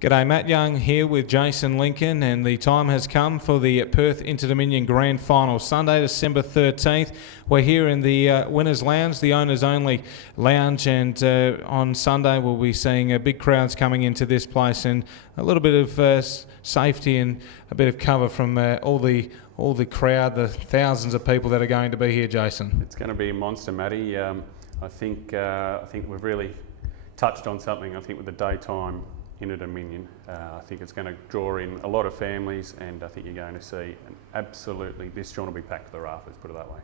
G'day, Matt Young here with Jason Lincoln, and the time has come for the Perth Inter-Dominion Grand Final, Sunday, December 13th. We're here in the Winners' Lounge, the owners' only lounge, and on Sunday we'll be seeing big crowds coming into this place and a little bit of safety and a bit of cover from all the crowd, the thousands of people that are going to be here, Jason. It's going to be a monster, Matty. I think we've really touched on something. I think with the daytime Inter-Dominion, I think it's going to draw in a lot of families, and I think you're going to see this joint will be packed to the rafters, put it that way.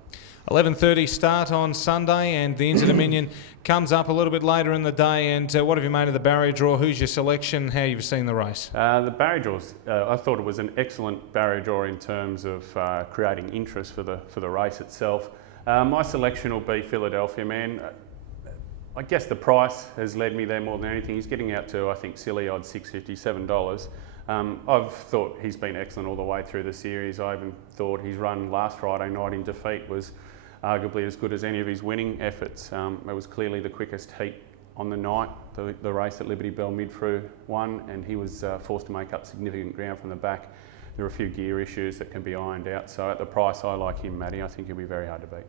11:30 start on Sunday, and the Inter-Dominion comes up a little bit later in the day. And what have you made of the barrier draw? Who's your selection? How have you seen the race? The barrier draws, I thought it was an excellent barrier draw in terms of creating interest for the race itself. My selection will be Philadelphia Man. I guess the price has led me there more than anything. He's getting out to, I think, silly odds, $6.57. I've thought he's been excellent all the way through the series. I even thought his run last Friday night in defeat was arguably as good as any of his winning efforts. It was clearly the quickest heat on the night, the race at Liberty Bell Midfrew won, and he was forced to make up significant ground from the back. There are a few gear issues that can be ironed out. So at the price I like him, Matty, I think he'll be very hard to beat.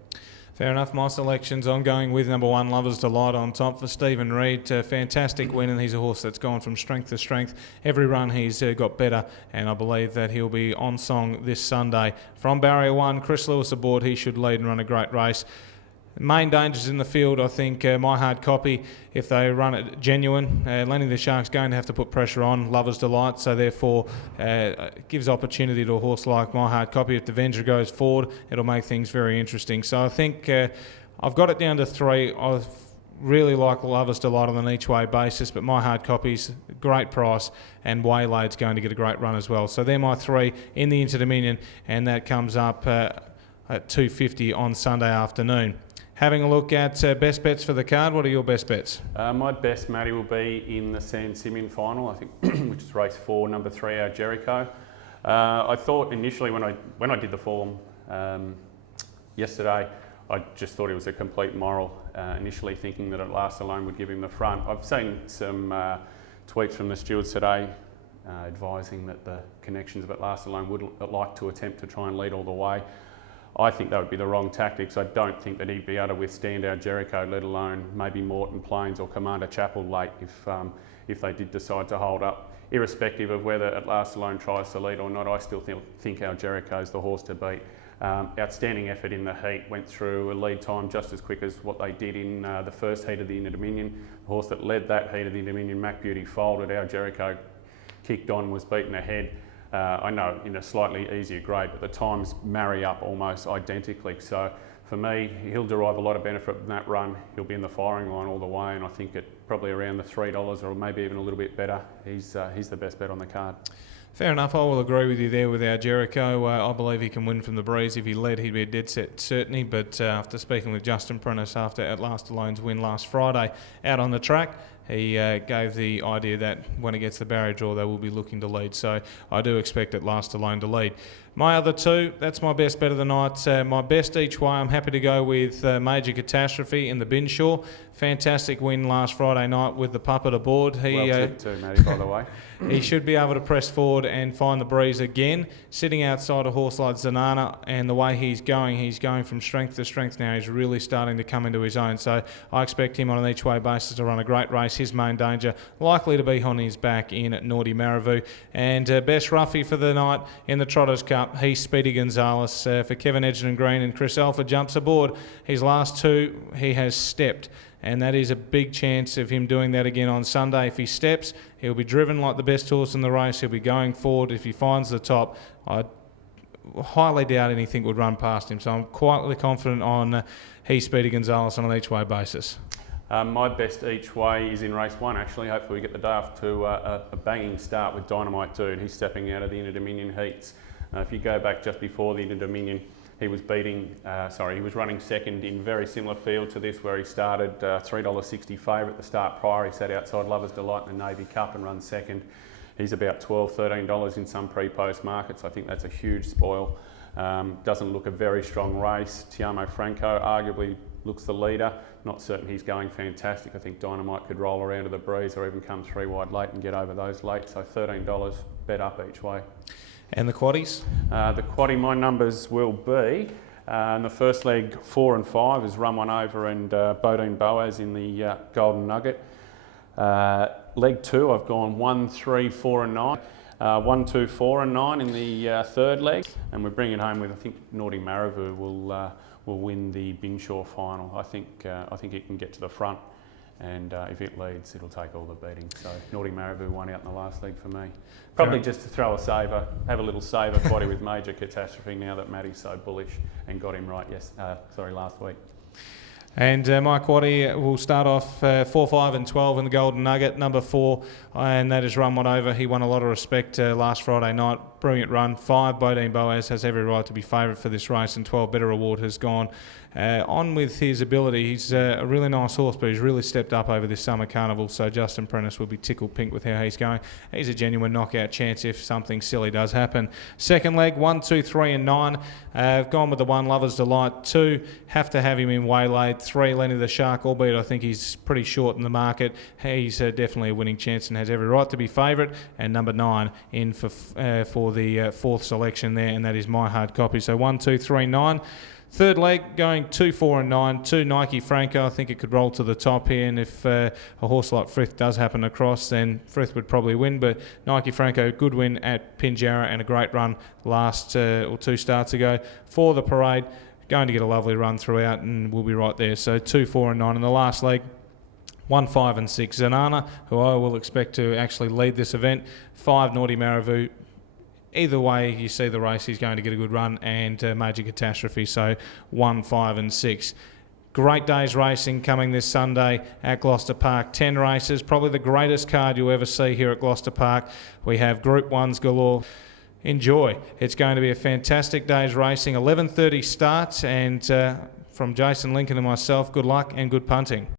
Fair enough. My selections, I'm going with number 1, Lover's Delight on top for Stephen Reid. Fantastic win, and he's a horse that's gone from strength to strength. Every run he's got better, and I believe that he'll be on song this Sunday. From Barrier 1, Chris Lewis aboard. He should lead and run a great race. Main dangers in the field, I think, My Hard Copy, if they run it genuine, Lenny the Shark's going to have to put pressure on Lover's Delight, so therefore gives opportunity to a horse like My Hard Copy. If the Avenger goes forward, it'll make things very interesting. So I think I've got it down to 3. I really like Lover's Delight on an each-way basis, but My Hard Copy's a great price, and Waylaid's going to get a great run as well. So they're my 3 in the Inter-Dominion, and that comes up at $2.50 on Sunday afternoon. Having a look at best bets for the card, what are your best bets? My best, Matty, will be in the San Simeon final, I think, which is race 4, number 3, our Jericho. I thought initially when I did the form yesterday, I just thought it was a complete moral. Initially thinking that At Last Alone would give him the front. I've seen some tweets from the stewards today advising that the connections of At Last Alone would like to attempt to try and lead all the way. I think that would be the wrong tactics. I don't think that he'd be able to withstand our Jericho, let alone maybe Morton Plains or Commander Chapel late if they did decide to hold up. Irrespective of whether At Last Alone tries to lead or not, I still think our Jericho's the horse to beat. Outstanding effort in the heat, went through a lead time just as quick as what they did in the first heat of the Inter-Dominion. The horse that led that heat of the Inter-Dominion, Mac Beauty, folded. Our Jericho kicked on, was beaten ahead. I know in a slightly easier grade, but the times marry up almost identically. So for me, he'll derive a lot of benefit from that run. He'll be in the firing line all the way, and I think at probably around the $3 or maybe even a little bit better, he's the best bet on the card. Fair enough. I will agree with you there with our Jericho. I believe he can win from the breeze. If he led, he'd be a dead set certainty. But after speaking with Justin Prentice after At Last Alone's win last Friday out on the track, he gave the idea that when it gets the barrier draw, they will be looking to lead. So I do expect At Last Alone to lead. My other 2, that's my best bet of the night. My best each way, I'm happy to go with Major Catastrophe in the Binshaw. Fantastic win last Friday night with the puppet aboard. Well tipped too, Matty, by the way. He should be able to press forward and find the breeze again. Sitting outside a horse like Zanana, and the way he's going from strength to strength now. He's really starting to come into his own. So I expect him on an each-way basis to run a great race. His main danger likely to be on his back in Naughty Marivu. And best roughie for the night in the Trotters Cup, he's Speedy Gonzalez. For Kevin Edgerton Green and Chris Alford jumps aboard. His last 2, he has stepped. And that is a big chance of him doing that again on Sunday. If he steps, he'll be driven like the best horse in the race. He'll be going forward. If he finds the top, I highly doubt anything would run past him. So I'm quietly confident on Speedy Gonzalez on an each-way basis. My best each way is in race 1, actually. Hopefully we get the day off to a banging start with Dynamite Dude. He's stepping out of the Inter-Dominion heats. If you go back just before the Inter-Dominion, he was running second in very similar field to this, where he started $3.60 favourite at the start prior. He sat outside Lover's Delight in the Navy Cup and run second. He's about $12, $13 in some pre-post markets. I think that's a huge spoil. Doesn't look a very strong race. Tiamo Franco arguably looks the leader. not certain he's going fantastic. I think Dynamite could roll around to the breeze or even come 3 wide late and get over those late. So $13 bet up each way. And the quaddies? The quaddie, my numbers will be, in the first leg 4 and 5 is Run One Over and Bodine Boaz in the Golden Nugget. Leg 2 I've gone 1, 3, 4 and 9. 1, 2, 4 and 9 in the third leg, and we're bringing home with, I think Naughty Marabou will win the Binshaw final. I think it can get to the front, and if it leads, it'll take all the beating. So Naughty Marabou won out in the last leg for me. Probably just to throw a saver, have a little saver quaddie with Major Catastrophe now that Matty's so bullish and got him right. Last week. And my quaddie will start off 4, 5 and 12 in the Golden Nugget, number 4, and that is Run One Over. He won a lot of respect last Friday night. Brilliant run. 5, Bodine Boaz has every right to be favourite for this race, and 12, Better Reward has gone on with his ability. He's a really nice horse, but he's really stepped up over this summer carnival, so Justin Prentice will be tickled pink with how he's going. He's a genuine knockout chance if something silly does happen. Second leg, 1, 2, 3 and 9. I've gone with the 1, Lover's Delight. 2, have to have him in Waylaid. 3, Lenny the Shark, albeit I think he's pretty short in the market. He's definitely a winning chance and has every right to be favourite. And number 9 in for the fourth selection there, and that is My Hard Copy. So 1, 2, 3, 9. Third leg, going 2, 4 and 9. 2, Nike Franco. I think it could roll to the top here, and if a horse like Frith does happen across, then Frith would probably win. But Nike Franco, good win at Pinjarra and a great run last 2 starts ago. For the Parade, going to get a lovely run throughout, and we'll be right there. So 2, 4 and 9 in the last leg. 1, 5 and 6, Zanana, who I will expect to actually lead this event. 5, Naughty Marabou. Either way you see the race, he's going to get a good run, and Major Catastrophe. So 1, 5 and 6. Great day's racing coming this Sunday at Gloucester Park. 10 races, probably the greatest card you'll ever see here at Gloucester Park. We have Group 1s galore. Enjoy. It's going to be a fantastic day's racing. 11:30 starts, and from Jason Lincoln and myself, good luck and good punting.